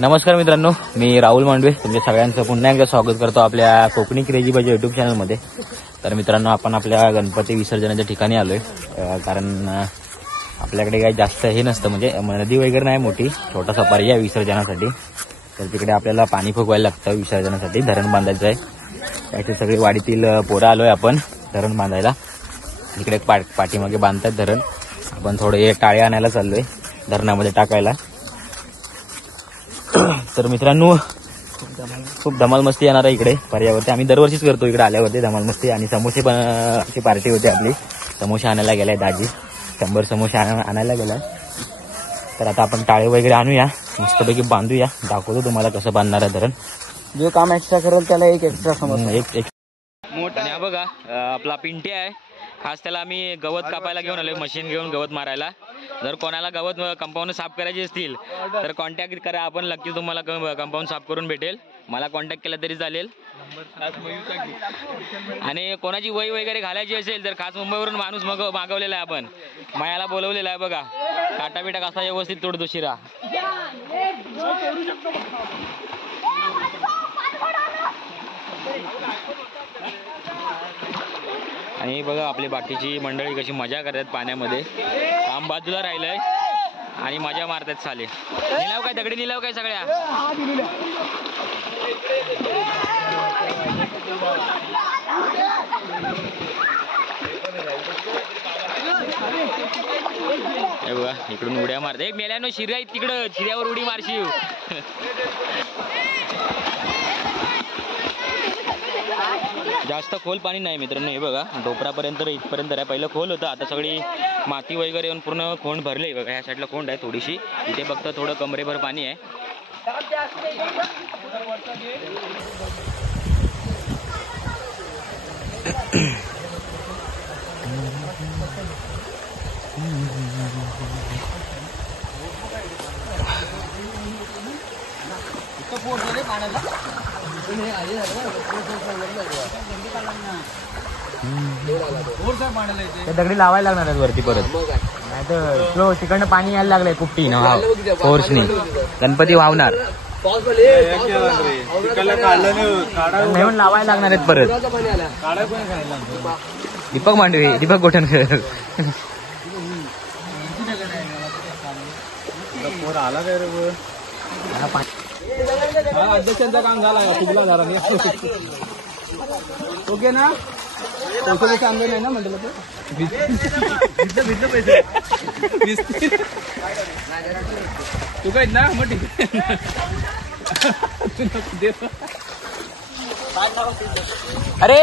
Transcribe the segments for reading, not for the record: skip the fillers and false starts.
नमस्कार मित्रांनो, मी राहुल मांडवे तुमच्या सगळ्यांचं पुन्हा एकदा स्वागत करतो आपल्या कोकणी क्रेझी बाजी युट्यूब चॅनलमध्ये। तर मित्रांनो, आपण आपल्या गणपती विसर्जनाच्या ठिकाणी आलोय, कारण आपल्याकडे काही जास्त हे नसतं, म्हणजे नदी वगैरे नाही मोठी, छोटासा पर्याय विसर्जनासाठी। तर तिकडे आपल्याला पाणी फुगवायला लागतं विसर्जनासाठी, धरण बांधायचं आहे। त्याचे सगळे वाडीतील पोरं आलोय आपण धरण बांधायला। इकडे पाठीमागे बांधतात धरण, आपण थोडे टाळे आणायला चाललोय धरणामध्ये टाकायला। तर मित्रांनो, खूप धमाल मस्ती येणार आहे इकडे पर्यावरती। आम्ही दरवर्षीच करतो इकडे आल्यावरती धमाल मस्ती, आणि समोसे पण अशी पार्टी होती आपली। समोसे आणायला गेलाय दाजी, 100 समोसे आणायला गेलाय। तर आता आपण टाळे वगैरे आणूया, मस्तपैकी बांधूया, दाखवतो तुम्हाला कसं बांधणार आहे धरण। जो काम एक्स्ट्रा करेल त्याला एक एक्स्ट्रा समोसा, एक मोठा। आणि हा बघा आपला पिंटी आहे, खास त्याला आम्ही गवत कापायला घेऊन आलोय, मशीन घेऊन गवत मारायला। जर कोणाला गवत कंपाऊंड साफ करायचे असतील तर कॉन्टॅक्ट करा, आपण नक्की तुम्हाला कंपाऊंड साफ करून भेटेल। मला कॉन्टॅक्ट केला तरी चालेल। आणि कोणाची वही वगैरे घालायची असेल तर खास मुंबईवरून माणूस मागवलेला आहे, आपण मायाला बोलवलेला आहे। बघा काटा बिटा कसा व्यवस्थित तोडतो शिरा। आणि बघा आपली बाकीची मंडळी कशी मजा करतात पाण्यामध्ये, काम बाजूला राहिलंय आणि मजा मारतात साले। निलाव काय, दगडी निलाव काय सगळ्या। हे बघा इकडून उड्या मारते, एक मेल्यानो शिर्या आहेत तिकडं, शिर्यावर उडी मारशील। जास्त खोल पाणी नाही मित्रांनो, हे बघा डोपरापर्यंत इथपर्यंत आहे। पहिलं खोल होतं, आता सगळी माती वगैरे येऊन पूर्ण खोंड भरले। बघा ह्या साईडला खोंड आहे थोडीशी, इथे फक्त थोडं कमरेभर पाणी आहे। दगडी लावायला लागणार आहेत वरती परत, नाही तर स्लो तिकडनं पाणी यायला लागलंय कुपटी ना फोर्सनी, गणपती वाहणार म्हणून लावायला लागणार आहेत परत। दीपक मांडवे, दीपक गोठणकर आला काय रे, अध्यक्षांचं काम झालं, चुकला झाला ओके ना, पैसे आणले नाही ना म्हटलं पैसे तू काय ना मग ठीक अरे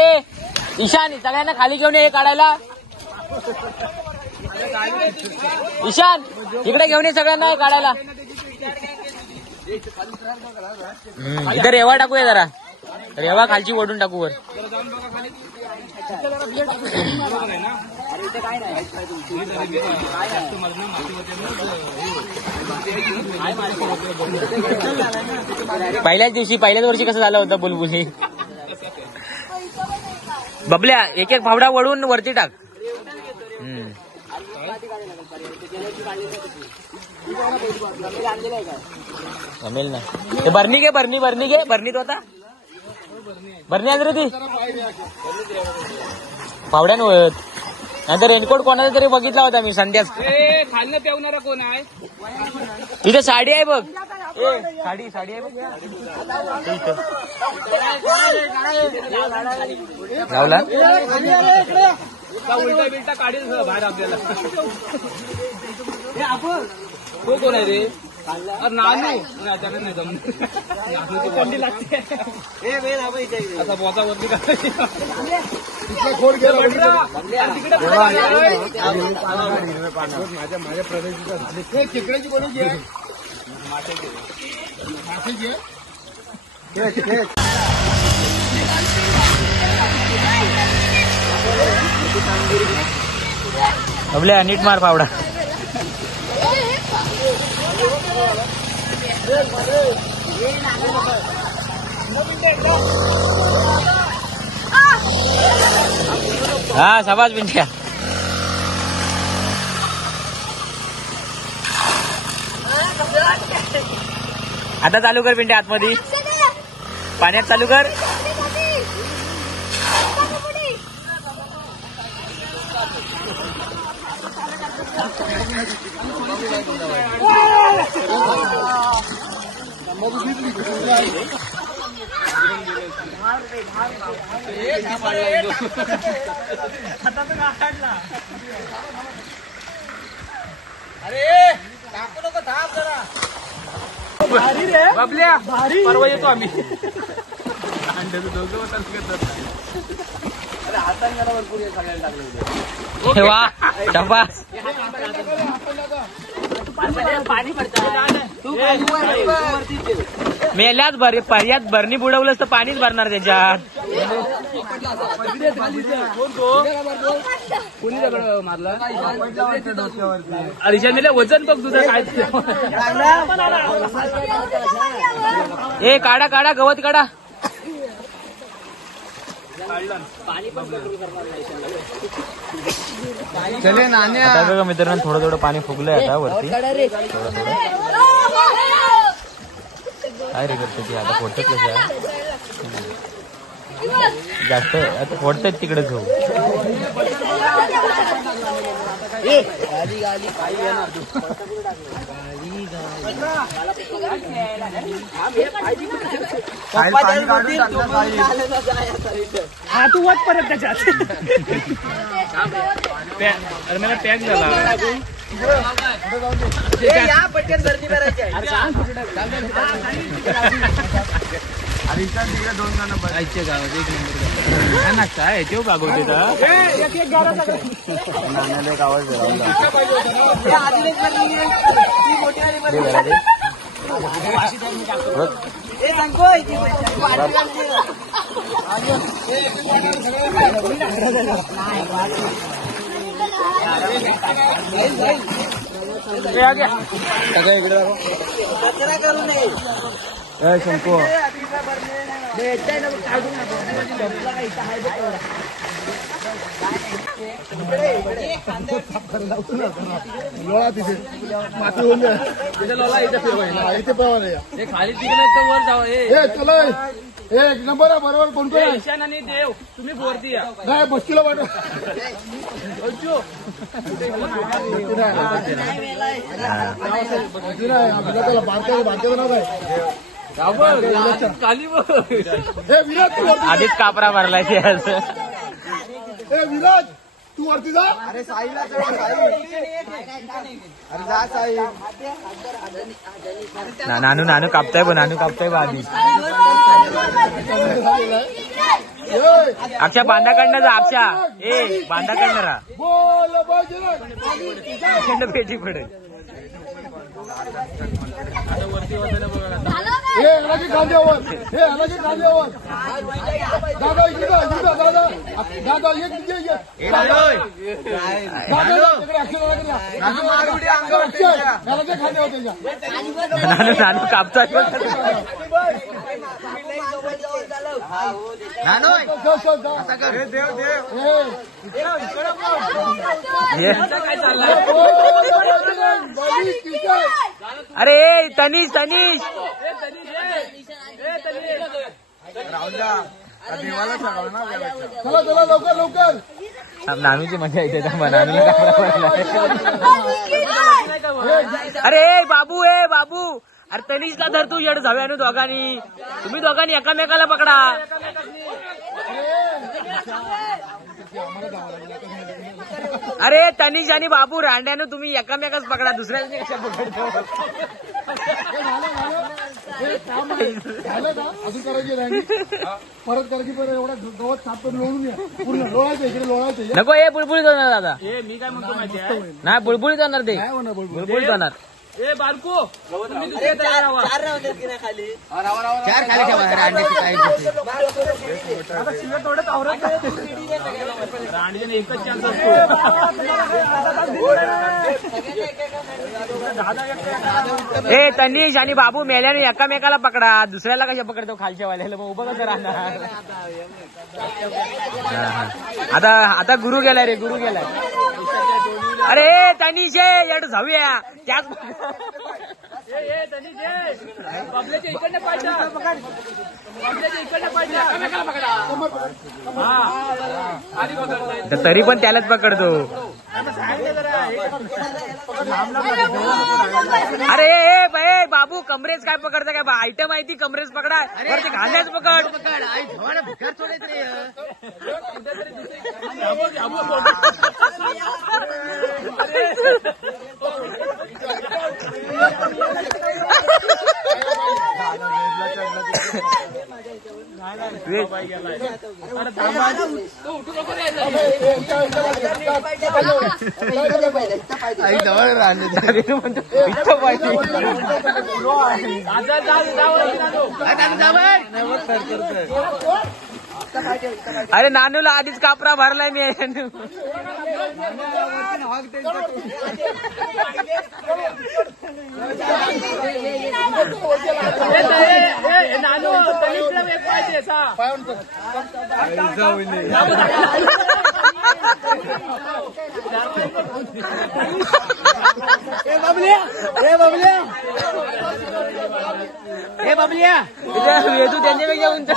ईशान, सगळ्यांना खाली घेऊन ये काढायला। ईशान इकडे घेऊन ये सगळ्यांना काढायला। इथं रेवा टाकूया, जरा रेवा खालची ओढून टाकू वर। पहिल्याच वर्षी कसं झालं होतं बुलबुली। बबल्या एक एक फावडा वळून वरती टाक। जमेल ना, ते बरणी घे, बरणी घे, बरणीत होता बरणी आली रे ती फावड्यांवर। नंतर रेनकोट कोणाचा तरी बघितला होता मी संध्याच, खालनं पेवणारा कोण आहे तिथे, साडी आहे बघ, साडी आहे बघ लावला उलटा बिलटा काढील बाहेर आपल्याला। तो कोण आहे रे, थंडी लागते आता बोचा वरती माझ्या प्रदेशाची खेकड्याची कोणाची आहे, माशाची आपल्या नीट मार पावडा। हाँ शाबाश बिंटिया। आता चालू कर पिंटे आतमध्ये पाण्यात चालू कर. अरे टाकू नको थांब जरा. भारी रे बबल्या भारी. परवा येतो आम्ही. अरे हाताने भरपूर सगळ्याला टाकलं. ठेवा डबा. पाणी मेल्याच पर्यात भरणी बुडवलंच तर पाणीच भरणार त्याच्यात. मारला वजन बघ तुझं काय. ए काढा काढा गवत काढा. चले नाण्या. आता बघा मित्रांनो थोडं थोडं पाणी फुगलंय आता वरती. काय रे करते ती आता फोडतात कशा जास्त आता फोडतात तिकडे जाऊ. हा तू वत परत त्याच्यात. अरे मला पॅक झाला. पटकन गर्दी करायची आहे. दोन जण बघायचे गावात एक नंबर ना काय तेव गागवते नाण्याला एक आवाज कचरा करू नये. शंको लोळा तिथे माती होऊन द्या इथे खाली तिकडे वर जाऊ. चला एक नंबर आहे बरोबर. कोण कोण ईशान आणि देव तुम्ही वरती या. नाही बसकीला वाटत भारताचं नाव काय खाली हे विराट तू वरती आधीच कापरा भरलाय ते आज. हे विराट तू वरती जा. अरे साईला अरे जा साई. नानू नानू कापताय पण नानू कापताय बा आधी. अक्षा बांधाकडनं जा. अक्षा ए बांधाकडनं राहा. बोल पाहिजे पेटी पडेल. हे अलगी खांद्यावर हे अलगी खांद्यावर. दादा इकडे दादा दादा दादा एक तिकडे खांद्यावर त्याच्या. नानू नानू कापताय अरे तनीश तनीश चला चला लवकर लवकर. नानूची मजा येते नानूला कापरा अरे बाबू ए बाबू. अरे तनीशला धर तू येड जाव्यानो दोघांनी. तुम्ही दोघांनी एकामेकाला पकडा. अरे तनीश आणि बाबू रांड्यानं तुम्ही एकामेकाच पकडा. दुसऱ्याने कशा पकडतो. झालं ना अजून करायची राहिली परत करायची. पण एवढा गवत साफ करून लोळून या पूर्ण लोळायचं इकडे लोळायचं. नको हे बुळबुळीत होणार दादा. मी काय म्हणतो माहिती आहे नाही बुळबुळीत होणार ते. काय होणार बोल बुळबुळीत होणार. ए बारको तुम्ही दुसऱ्या तळावर चार राहतात की नाही खाली. चार खाली ठेवा अंड्याची काय आता शिवाय थोडं आवरत रांडीने एकच चान्स असतो. ए तनीश आणि बाबू मेल्याने एकामेकाला पकडा. दुसऱ्याला कशा पकडतो खालच्या वाल्याला. मग उभं कसं राहणार. आता आता गुरु गेलाय रे गुरु गेलाय. अरे तनीश येड जाऊया त्याच बबल्याच्या इकडनं पाहिजे बबल्याच्या इकडनं पाहिजे तर तरी पण त्यालाच पकडतो. अरे ए बाबू कमरेज काय पकडता काय आयटम माहिती कमरेज पकडा ते घाण्याच पकड. अरे नानूला आधीच कापरा भरलाय मी. बबल्या वेदू त्यांच्यापेक्षा उंच.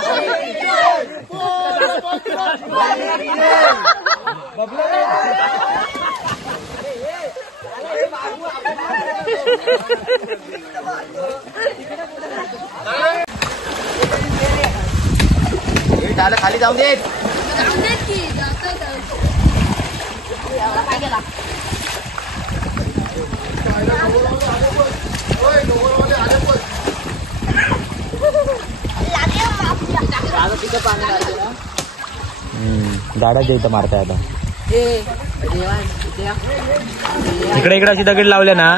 डाला खाली जाऊन दे. झाडाच्या इथं मारताय आता. इकडे अशी दगड लावले ना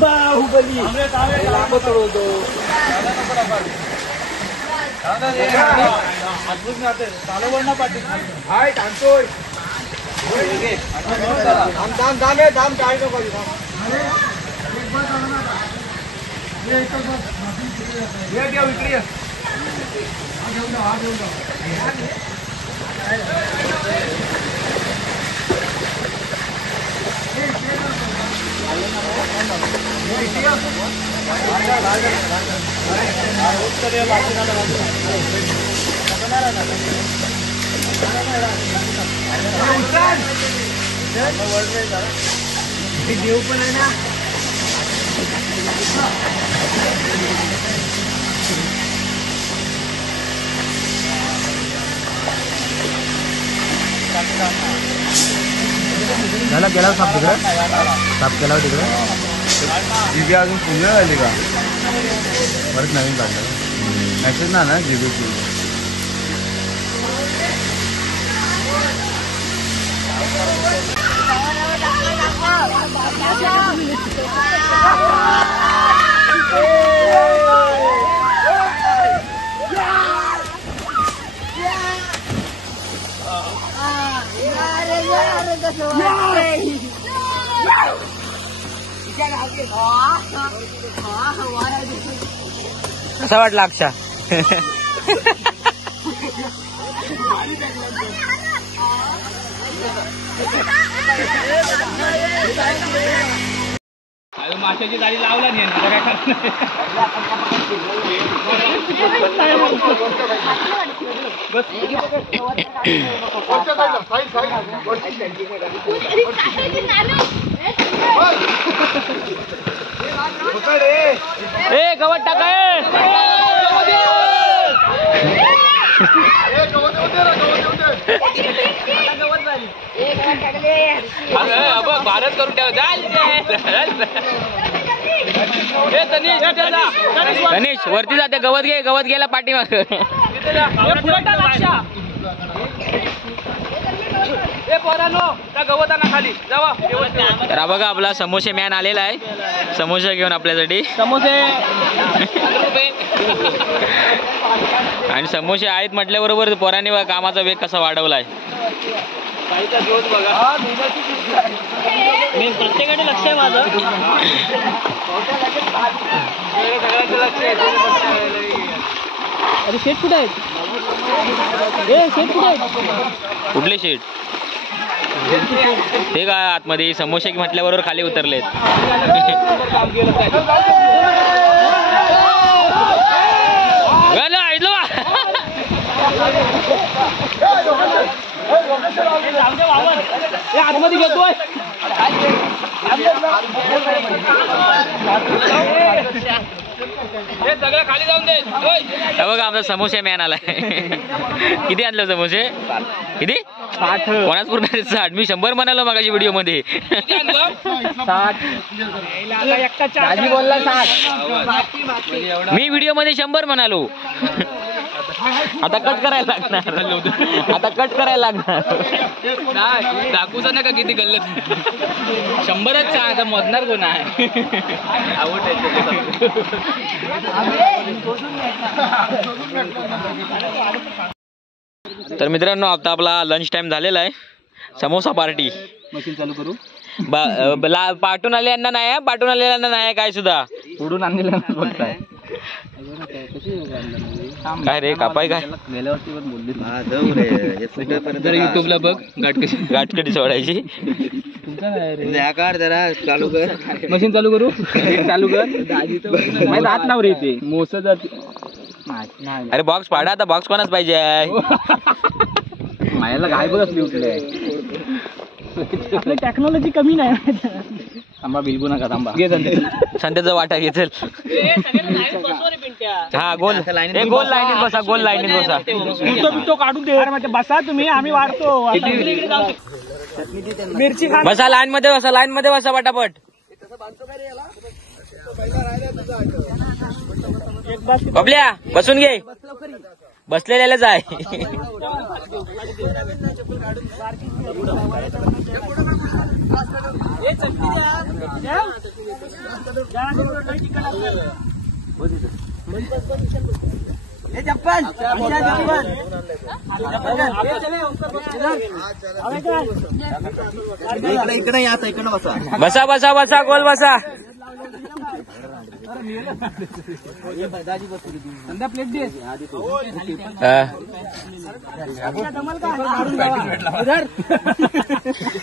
बाहुबली हाय थांबतोय थांब काय नको इकडे देव पण आहे ना. झाला गेला साप तिकडे साप केला तिकडे. जीबी अजून पुन्हा झाली का परत नवीन काढलं मेसेज ना जीबी कसा वाटला अक्षा? माशाची जाळी लावला नाही आता काय ए गवत टाकाय भारत करून गणेश वरती जाते गवत घे गवत गेला पाठीमाग. तर बघा आपला समोसे मॅन आलेला आहे समोसा घेऊन आपल्यासाठी समोसे आणि समोसे आहेत म्हटल्याबरोबर पोरांनी कामाचा वेग कसा वाढवलाय बघा मी प्रत्येकाने लक्ष आहे माझं अरे शेट कुठे आहेत शेट कुठे आहेत कुठले शेट ते काय आतमध्ये समोसे म्हटल्याबरोबर खाली उतरलेत आतमध्ये घेतोय सगळं खाली जाऊन दे बघा आमचा समोसे मॅन आलाय किती आणलं समोसे किती 60 कोणाच पूर्ण 60 मी 100 म्हणालो मागाशी व्हिडिओ मध्ये 60 बोलला 60 मी व्हिडिओ मध्ये 100 म्हणालो आता कट करायला लागणार आता कट करायला लागणार दाखवूचा ना का किती गल्लत 100च आता मोजणार कोण आहे तर मित्रांनो आता आपला लंच टाइम झालेला आहे समोसा पार्टी मशीन चालू करू पाठून आलेल्यांना नाही पाठून आलेल्यांना नाही काय सुद्धा उडून आणलेलं बघताय काय रे कापाय काय गेल्यावरती पण बोलली युट्यूबला बघ गाठकडी सोडायची चालू कर मशीन चालू करू चालू कर हात नाव रे इथे मोस अरे बॉक्स पाडा आता बॉक्स कोणाच पाहिजे मायाला काय बघ असली उठले टेक्नॉलॉजी कमी नाही थांबा बिलकुल नका थांबा संध्याचा वाटा घेचल हा गोल गोल लाईनीत बसा गोल लाईनीत बसा तो काढून दे बसा तुम्ही आम्ही वाढतो मिरची बसा लाईन मध्ये बसा पटापट बबल्या बसून घे बसलेल्याच आहे बसा बसा बसा गोल बसा प्लेट दे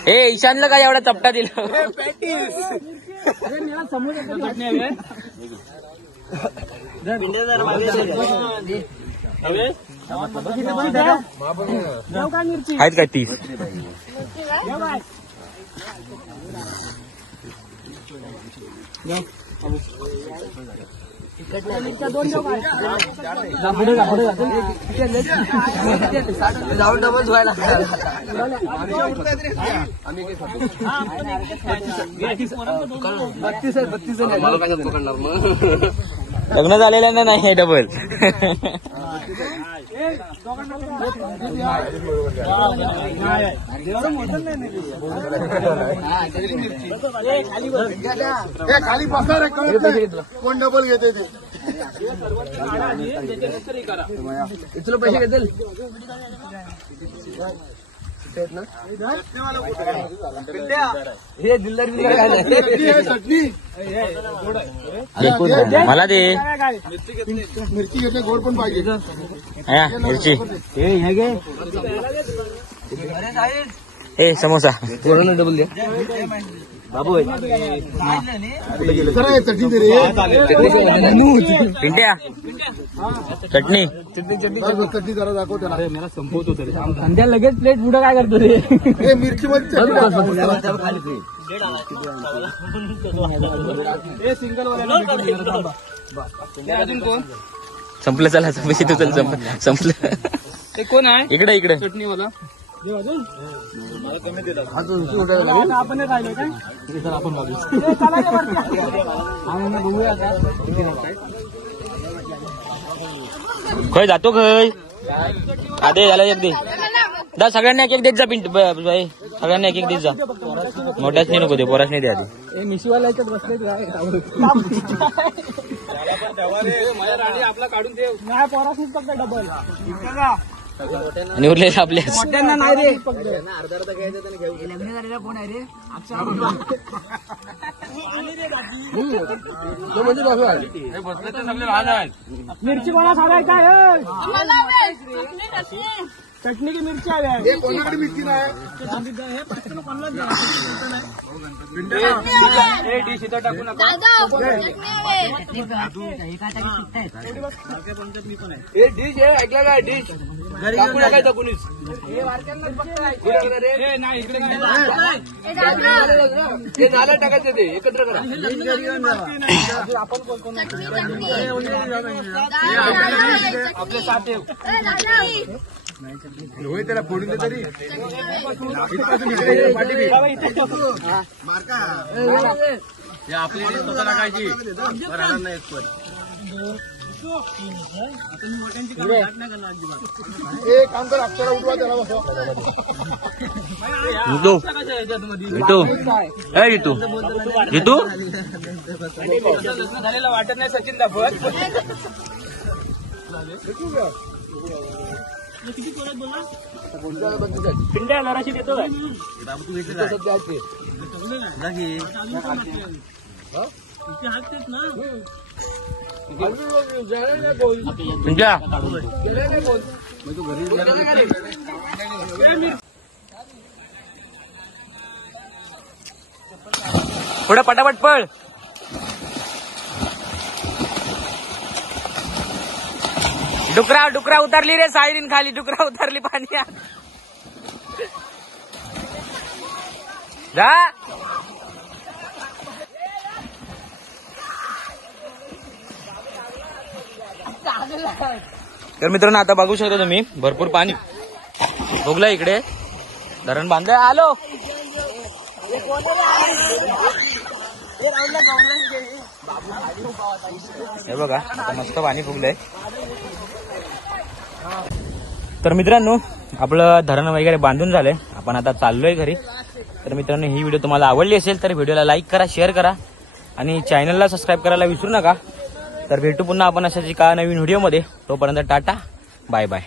ए ईशानला काय एवढा चपटा दिला आहेत काय 30 लग्न झालेल्यांना नाही डबल खाली बसा रे कळत नाही कोण डबल घेते ते इथलं पैसे घेतील हे दिल्लर मला दे मिरची घेतली गोड पण पाहिजे मिरची ए समोसा कोरोना डबल द्या बाबू चटणी दे रे पिंट्या चटणी चटणी जरा दाखव त्याला मला संपवतो तरी संध्या लगेच प्लेट पुढं काय करतो रे मिरची मध्ये अजून कोण संपलं चला संपलं ते कोण आहे इकडे इकडे चटणीवाला आपण खय जातो खय आधे झालं एक दे दा सगळ्यांना एक एक देत जा पिंट बाई सगळ्यांना एक एक देत जा मोठ्याच नाही नको दे पोराच नाही द्या आधी मिशीवाला याच्यात बसले आपला काढून ठेव नाही पोराच फक्त डबल आणि उरले आपले मोठ्यांना नाही रे मिरची कोणा सांगाय काय चटणी की मिरची हवी कोणाकडे मिरची नाही डिश इथं टाकू नका डिश आहे ऐकला काय डिश टाकू नका कुणीच ते नाला टाकायचे ते एकत्र करा आपले साथ होय त्याला फोडून दे तरी आपली स्वतः टाकायची नाही एक काम कर अक्षरा उठवा त्याला बसवा झालेला वाटत नाही सचिन दाखवत पिंड्या जराशी देतो पुढे पटापट पळ डुकरा डुकरा उतरली रे सायरीन खाली डुकरा उतरली पाण्यात जा तर मित्रांनो आता बघू शकता तुम्ही भरपूर पाणी भोगलं इकडे धरण बांधलं आलो हे बघा आता मस्त पाणी फुगलंय तर मित्रांनो आपलं धरण वगैरे बांधून झालंय आपण आता चाललोय घरी तर मित्रांनो ही व्हिडिओ तुम्हाला आवडली असेल तर व्हिडिओला लाईक करा शेअर करा आणि चॅनलला सबस्क्राईब करायला विसरू नका तर भेटू पुन्हा आपण अशाच एका नवीन व्हिडिओमध्ये तोपर्यंत टाटा बाय बाय